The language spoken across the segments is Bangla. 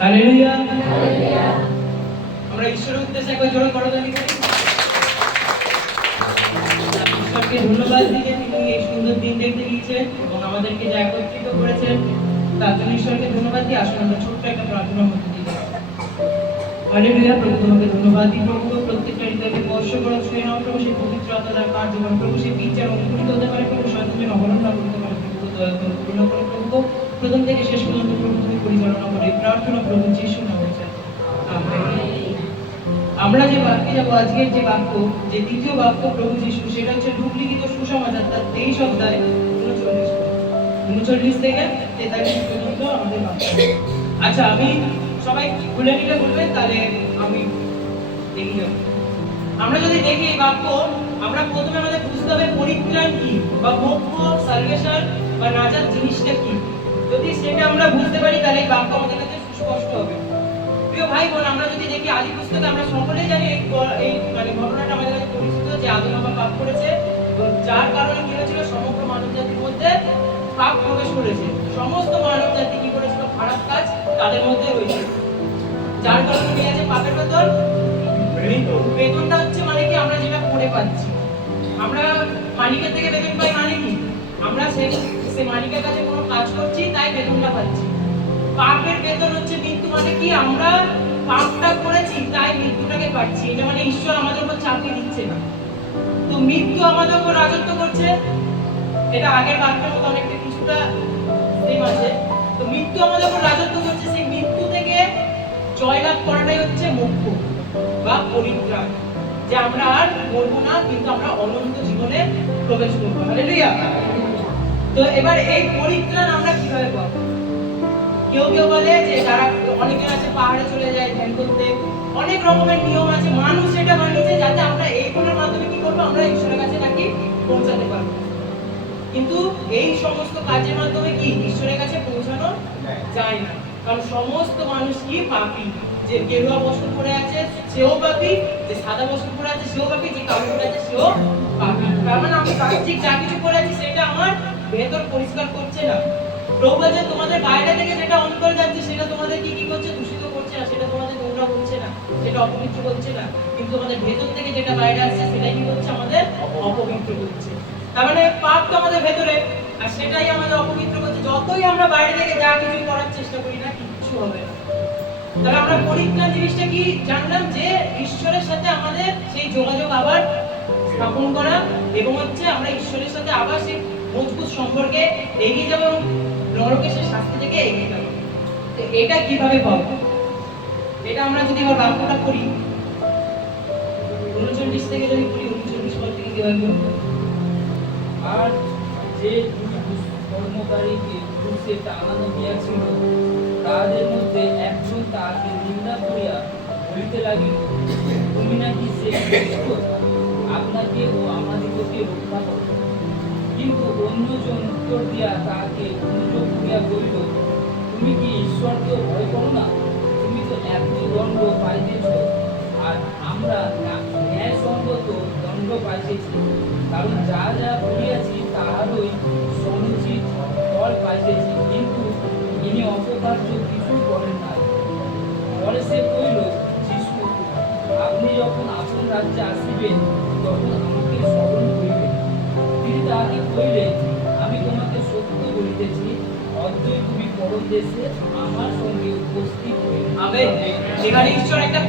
হালেলুয়া। আমরা ঈশ্বরের উদ্দেশ্যে একবার জোরে করতালি করি। ঈশ্বরকে ধন্যবাদ দিই যে তিনি এই সুন্দর দিন দেখতে দিয়েছেন এবং আমাদেরকে যা একত্রিত করেছেন তার জন্য ঈশ্বরকে ধন্যবাদ দিই। আসুন আমরা ছোট্ট একটা প্রার্থনার মধ্যে দিয়ে যাই। হালেলুয়া। প্রভু তোমাকে ধন্যবাদ দিই প্রভু, প্রত্যেকটা হৃদয়কে স্পর্শ করো, ছুঁয়ে নাও প্রভু। সেই পবিত্র আত্মার কার্যক্রম প্রভু, সেই বীজ যেন অঙ্কুরিত হতে পারে প্রভু, সন্তান অবলম্বন না করতে পারে প্রভু, দয়া করে করুণা করে প্রভু। প্রথম থেকে শেষ পর্যন্ত প্রভু তুমি পরিচালনা করে প্রার্থনা প্রভু যিশু নামে চাই, আমেন। আমরা যে বাক্যে যাবো, আজকের যে বাক্য, যে দ্বিতীয় বাক্য প্রভু যিশু, সেটা হচ্ছে লূক লিখিত সুসমাচার তার 23 অধ্যায় 39 থেকে 43 পর্যন্ত আমাদের বাক্য। আচ্ছা, আমি সবাই খুলে নিলে বলবেন, তাহলে আমি দেখি যাব। আমরা যদি দেখি এই বাক্য, আমরা প্রথমে আমাদের বুঝতে হবে পরিত্রাণ কি বা মোক্ষ, সালভেশন বা নাজাত জিনিসটা কি। যদি সেটা আমরা বুঝতে পারি তাহলে এই বাক্য আমাদের কাছে সুস্পষ্ট হবে। প্রিয় ভাই বোন, আমরা যদি দেখি আদি পুস্তকে, আমরা সকলেই জানি এই মানে ঘটনাটা আমাদের কাছে পরিচিত যে আদম হাওয়া পাপ করেছে এবং যার কারণে কি হয়েছিল, সমগ্র মানব জাতির মধ্যে পাপ প্রবেশ করেছে। সমস্ত মানব জাতি কি করেছিল, খারাপ কাজ তাদের মধ্যে হয়েছে, যার কারণে কি আছে, পাপের বেতন। বেতনটা হচ্ছে মানে কি, আমরা যেটা করে পাচ্ছি। আমরা মালিকের থেকে বেতন পাই মানে কি, আমরা সে মালিকের কাছে কোনো কাজ করছি তাই বেতনটা পাচ্ছি। পাপের বেতন হচ্ছে মৃত্যু, মানে কি আমরা পাপটা করেছি তাই মৃত্যুটাকে পাচ্ছি। এটা মানে ঈশ্বর আমাদের উপর চাপিয়ে দিচ্ছে না। তো মৃত্যু আমাদের উপর রাজত্ব করছে, এটা আগের বাক্যের মতো অনেকটা কিছুটা সেম আছে। তো মৃত্যু আমাদের উপর রাজত্ব করছে, সেই মৃত্যু থেকে জয়লাভ করাটাই হচ্ছে মোক্ষ বা পরিত্রাণ, যে আমরা আর মরবো না, কিন্তু আমরা অনন্ত জীবনে প্রবেশ করবো। হালেলুয়া। তো এবার এই পরিত্রাণ আমরা কিভাবে পাবো? কেউ কেউ বলে যে যারা, অনেকে আছে পাহাড়ে চলে যায় ধ্যান করতে, অনেক রকমের নিয়ম আছে, মানুষ এটা বানিয়েছে যাতে আমরা এইগুলোর মাধ্যমে কি করবো, আমরা ঈশ্বরের কাছে নাকি পৌঁছাতে পারবো। কিন্তু এই সমস্ত কাজের মাধ্যমে কি ঈশ্বরের কাছে পৌঁছানো যায় না, কারণ সমস্ত মানুষ কি পাপী। যে গেরুয়া বস্ত্র পরে আছে সেও পাপী, যে সাদা বস্ত্র পরে আছে সেও পাপী, যে কালো পরে আছে সেও পাপী। তার মানে আমি বাহ্যিক যা কিছু করে আছি সেটা আমার ভেতর পরিষ্কার করছে না। প্রভু যে তোমাদের বাইরে থেকে যেটা অন্তরে যাচ্ছে সেটা তোমাদের কি করছে, দূষিত করছে না, সেটা তোমাদের নোংরা করছে না, সেটা অপবিত্র করছে না, কিন্তু তোমাদের ভেতর থেকে যেটা বাইরে আসছে সেটাই কি করছে, আমাদের অপবিত্র করছে। তার মানে পাপ তো আমাদের ভেতরে, আর সেটাই আমাদের অপবিত্র করছে। যতই আমরা বাইরে থেকে যা কিছু করার চেষ্টা করি না, কিছু হবে না। তাহলে আমরা পরিত্রাণ জিনিসটা কি জানলাম, যে ঈশ্বরের সাথে আমাদের সেই যোগাযোগ আবার স্থাপন করা, এবং হচ্ছে আমরা ঈশ্বরের সাথে আবার সেই মজবুত সম্পর্কে এগিয়ে যাবো এবং নরকের শাস্তি থেকে এগিয়ে যাবো। তো এটা কিভাবে পাবো? এটা আমরা যদি আবার বাক্যটা করি 39 থেকে যদি করি, 39 পদ থেকে কিভাবে করব? আর যে কর্মকারীকে ক্রুশে টাঙানো গিয়াছিল তাদের মধ্যে একজন তাহাকে নিন্দা করিয়া বলিতে লাগিল, তুমি নাকি সে খ্রিস্ট, আপনাকে ও আমাদিগকে রক্ষা করো। কিন্তু অন্যজন উত্তর দিয়া তাহাকে অনুযোগ করিয়া বলিল, তুমি কি ঈশ্বরকে ভয় করো না? তুমি তো একই দণ্ড পাইতেছ, আর আমরা ন্যায়সঙ্গত দণ্ড পাইতেছি, কারণ যা যা করিয়াছি তাহারই সমুচিত ফল পাইতেছি, কিন্তু ইনি অপকার্য কিছু করেন নাই। পরে সে কহিল, যিশু, আপনি যখন আপন রাজ্যে আসিবেন তখন আমাকে স্মরণ করিবেন। তিনি তাহাকে কহিলেন, আমি তোমাকে সত্য বলিতেছি, অদ্বৈ তুমি পরদেশে আমার সঙ্গে উপস্থিত হইবে। আমেন। এখানে ঈশ্বর এটাকে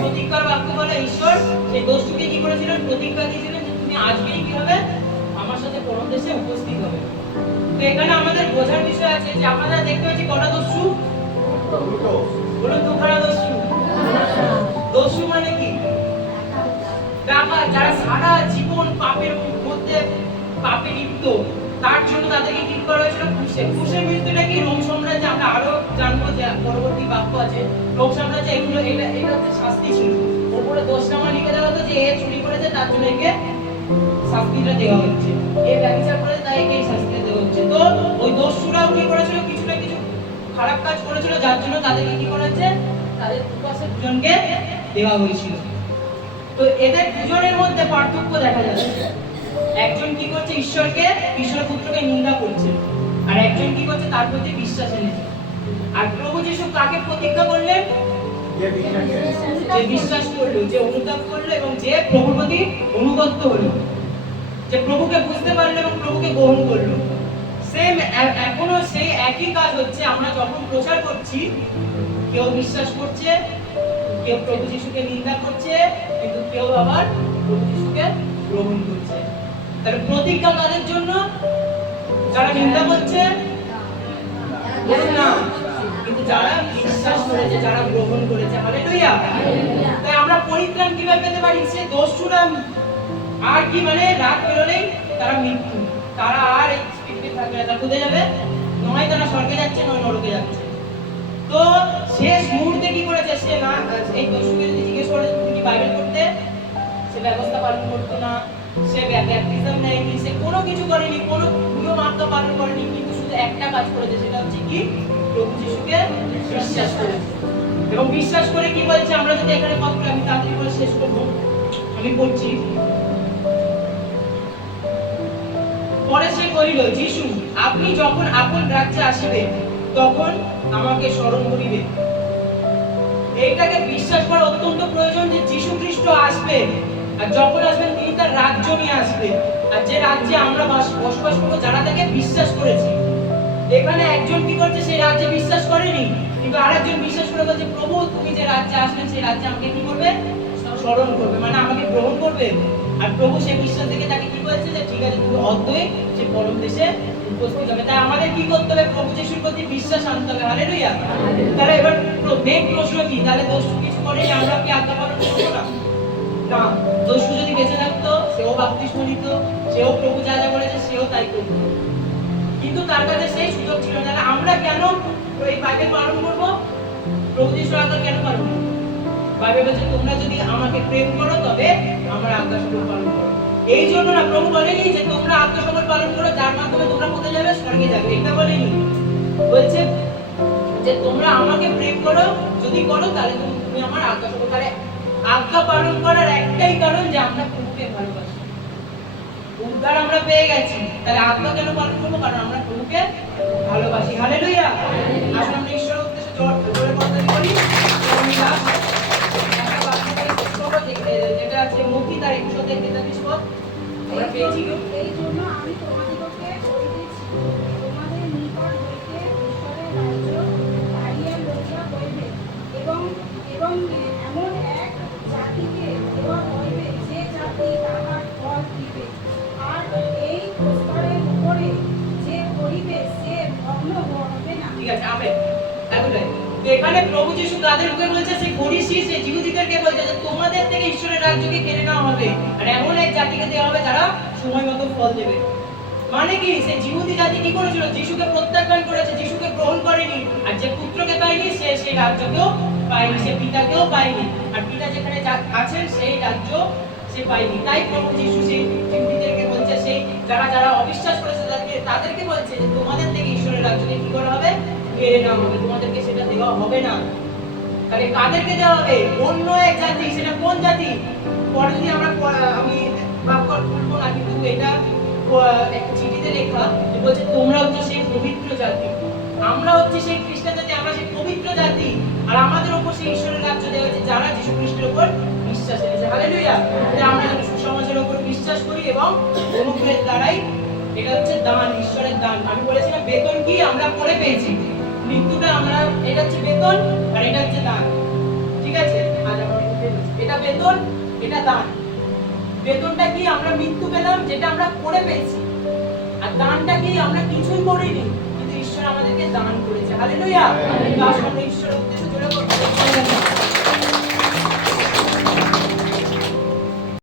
প্রতিজ্ঞার বাক্য বলে। ঈশ্বর সেই দস্যুকে কি করেছিলেন, প্রতিজ্ঞা দিয়েছিলেন যে তুমি আজকেই কি হবে, আমার সাথে পরদেশে উপস্থিত হবে। তো এখানে আমাদের বোঝার বিষয় আছে যে আমরা দেখতে পাচ্ছি কটা দস্যু, বলুন তো কটা দস্যু? দস্যু মানে কি, যারা সারা জীবন পাপের মধ্যে পাপে লিপ্ত, তার জন্য তাদেরকে কি করা হয়েছিল, ক্রুশের মৃত্যুটা কি, রোম সাম্রাজ্যে, আমরা আরো জানবো যে পরবর্তী বাক্য আছে, রোম সাম্রাজ্যে এগুলো এটা হচ্ছে শাস্তি ছিল। ওপরে 10 নামা লিখে দেওয়া হতো যে এ চুরি করেছে তার জন্য একে শাস্তিটা দেওয়া হচ্ছে, এ ব্যভিচার করেছে তাই একে শাস্তিটা দেওয়া হচ্ছে। তো ওই দস্যুরাও কি করেছিল, কিছু না কিছু খারাপ কাজ করেছিল, যার জন্য তাদেরকে কি করা হচ্ছে, তাদের দুপাশে দুজনকে দেওয়া হয়েছিল। তো এদের দুজনের মধ্যে পার্থক্য দেখা যাচ্ছে। একজন কি করছে, ঈশ্বর পুত্রকে নিন্দা করছে, আর একজন কি করছে, তার প্রতি বিশ্বাস এনেছে। আর প্রভু যিশু কাকে প্রতিজ্ঞা করলেন? যে বিশ্বাস করলো, যে অনুতাপ করলো এবং যে প্রভুর প্রতি অনুগত হলো, যে প্রভুকে বুঝতে পারলো এবং প্রভুকে গ্রহণ করলো। সেম এখনো সেই একই কাজ হচ্ছে। আমরা যখন প্রচার করছি, কেউ বিশ্বাস করছে, কেউ প্রভু যিশুকে নিন্দা করছে, কিন্তু কেউ আবার প্রভু যিশুকে গ্রহণ করছে। তাহলে প্রতিজ্ঞা কাদের জন্য? যারা নিন্দা করছে না, কিন্তু যারা বিশ্বাস করেছে, যারা গ্রহণ করেছে। হালেলুয়া। তাই আমরা পরিত্রাণ কিভাবে পেতে পারি? সে দস্যুরা আর কি মানে রাত বেরোলেই তারা মৃত্যু, তারা আর এই পৃথিবীতে থাকবে না, তারা কোথায় যাবে? নয় তারা স্বর্গে যাচ্ছে, নয় নরকে যাচ্ছে। তো শেষ মুহূর্তে কি করেছে? সে না, এই দস্যুকে যদি জিজ্ঞেস করে তুমি কি বাইবেল পড়তে, সে ব্যবস্থা পালন করতো না, সে ব্যাপটিজম নেয়নি, সে কোনো কিছু করেনি, কোনো নিয়ম আজ্ঞা পালন করেনি, কিন্তু শুধু একটা কাজ করেছে, সেটা হচ্ছে কি? প্রভু যিশুকে বিশ্বাস করেছে। এবং বিশ্বাস করে কি বলছে? আমরা যদি এখানে কথা আমি তাড়াতাড়ি করে শেষ করবো, আমি পড়ছি। পরে সে কহিল, যিশু, আপনি যখন আপন রাজ্যে আসিবেন তখন আমাকে স্মরণ করিবেন। এইটাকে বিশ্বাস করা অত্যন্ত প্রয়োজন যে যীশু খ্রিস্ট আসবেন, আর যখন আসবেন তিনি তার রাজ্য নিয়ে আসবেন। আর যে রাজ্যে আমরা বসবাস করবো, যারা তাকে বিশ্বাস করেছি। এখানে একজন কি করছে? সেই রাজ্যে বিশ্বাস করেনি, কিন্তু আরেকজন বিশ্বাস করে বলছে, প্রভু তুমি যে রাজ্যে আসবেন সেই রাজ্যে আমাকে কি করবে? স্মরণ করবে, মানে আমাকে গ্রহণ করবে। আর প্রভু সেই বিশ্বাস থেকে তাকে কি বলছে? যে ঠিক আছে, তুমি অদ্বৈ সে পরম দেশে উপস্থিত হবে। তাই আমাদের কি করতে হবে? প্রভু যিশুর প্রতি বিশ্বাস আনতে হবে। হালেলুয়া। তাহলে এবার মেন প্রশ্ন কি? তাহলে দস্যু কিছু করে আমরা কি আজ্ঞা পালন করবো না? না, দস্যু যদি বেঁচে থাকতো, সেও বাপ্তিস্ম নিত, সেও প্রভু যা যা বলেছে সেও তাই করতো, কিন্তু তার কাছে সেই সুযোগ ছিল না। তাহলে আমরা কেন এই বাইবেল পালন করবো? প্রভু যিশুর আজ্ঞা কেন পালন করবো? বাইবেল বলছে তোমরা যদি আমাকে প্রেম করো তবে আমার আজ্ঞা সকল পালন করো। এই জন্য না, প্রভু বলেনি যে তোমরা আজ্ঞা সকল পালন করো যার মাধ্যমে তোমরা কোথায় যাবে? স্বর্গে যাবে। এটা বলেনি, বলছে যে তোমরা আমাকে প্রেম করো, যদি করো তাহলে তুমি আমার আজ্ঞা সকল। তাহলে আজ্ঞা পালন করার একটাই কারণ যে আমরা প্রভুকে ভালোবাসি। উদ্ধার আমরা পেয়ে গেছি, তাহলে আজ্ঞা কেন পালন করবো? কারণ আমরা প্রভুকে ভালোবাসি। হালেলুয়া। আসুন আমরা ঈশ্বরের উদ্দেশ্যে জোরে কথা বলি। যেটা আছে মুক্তি তার 143 পদ আমরা পেয়েছি। এই জন্য আমি তোমাদিগকে বলিতেছি, তোমাদের নিকট হইতে ঈশ্বরের রাজ্য তাড়িয়া লইয়া হইবে, এবং এবং এমন এক জাতিকে দেওয়া হইবে যে জাতি তাহার ফল দিবে, আর এই প্রস্তরের উপরে যে করিবে সে ভগ্ন হবে না। ঠিক আছে, আমেন। তাহলে এখানে প্রভু যিশু তাদেরকে বলছে, সেই ফরিসি সেই জিহুদীদেরকে বলছে যে তোমাদের থেকে ঈশ্বরের রাজ্যকে কেড়ে নেওয়া হবে, আর এমন এক জাতিকে দেওয়া হবে যারা সময় মতো ফল দেবে। মানে কি? সেই জিহুদি জাতি কি করেছিল? যিশুকে প্রত্যাখ্যান করেছে, যিশুকে গ্রহণ করেনি, আর যে পুত্রকে পায়নি সে সেই রাজ্যকেও পায়নি, সে পিতাকেও পায়নি, আর পিতা যেখানে আছেন সেই রাজ্য সে পায়নি। তাই প্রভু যিশু সেই জিহুদীদেরকে বলছে, সেই যারা যারা অবিশ্বাস করেছে তাদেরকে বলছে যে তোমাদের থেকে ঈশ্বরের রাজ্যকে কি করা হবে? কেড়ে নেওয়া হবে, তোমাদেরকে সেটা দেওয়া হবে না। তাহলে কাদেরকে দেওয়া হবে? অন্য এক জাতি। সেটা কোন জাতি? পরে যদি আমরা আমি বাক্য বলবো না, কিন্তু এটা একটা চিঠিতে লেখা, বলছে তোমরা হচ্ছে সেই পবিত্র জাতি, আমরা হচ্ছে সেই খ্রিস্টান জাতি, আমরা সেই পবিত্র জাতি, আর আমাদের উপর সেই ঈশ্বরের রাজ্য দেওয়া হয়েছে যারা যীশু খ্রিস্টের উপর বিশ্বাস এনেছে। হালেলুয়া। তাই আমরা যেন সুসমাচারের উপর বিশ্বাস করি এবং অনুগ্রহের দ্বারাই, এটা হচ্ছে দান, ঈশ্বরের দান। আমি বলেছিলাম বেতন কি? আমরা পড়ে পেয়েছি মৃত্যুটা, আমরা এটা হচ্ছে বেতন আর এটা হচ্ছে দান। ঠিক আছে, আজ আমরা এটা বেতন, এটা দান। বেতনটা কি? আমরা মৃত্যু পেলাম, যেটা আমরা করে পেয়েছি। আর দানটা কি? আমরা কিছুই করিনি, কিন্তু ঈশ্বর আমাদেরকে দান করেছে। হালেলুয়া। আসলে ঈশ্বরের